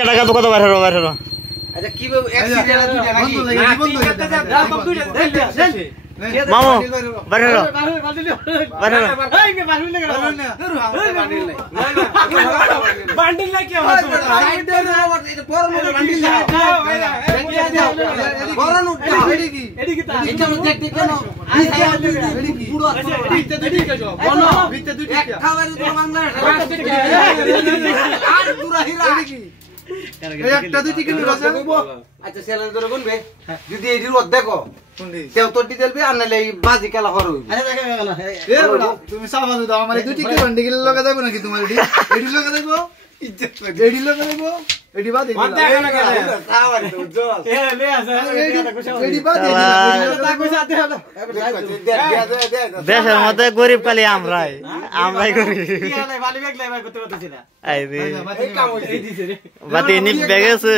টাকা তো কত বাইরে বাইরে আচ্ছা কি মামু বাইরে বান্ডিল না কি আমার সাইড এটা বড় মোটা বান্ডিল না বড় নোট এদিকে এদিকে তা এটা দেখতে কেন পুরো ভিতরে দুটি কেছো বন ভিতরে দুটি এক খাবারে তো বাংলা আর পুরা হীরা একটা দুটি কেন আছে আচ্ছা সেলেন ধরে গুনবে যদি এদির দেখো তেও তো দিলবে আর নালে বাজি খেলা করো আরে দেখা গেল এ বড় তুমি সাবা দাও আমার দুটি কি বান্ডিল লগা দেব নাকি তোমার এডি লগা দেব ইজ্জত এডি লগা দেব এডি বাদ দিলা দেখা না গেল সাবা তো জল এ লে আসা এডি বাদ দিলা তা কইছা দে দেশের মধ্যে গরিব খালি আমরাই করি কি হলো বালি ব্যাগ লাই করতে করতেছিলা আই রে এই কাম হইছে দিছে রে বাতি নিপ বেগেছে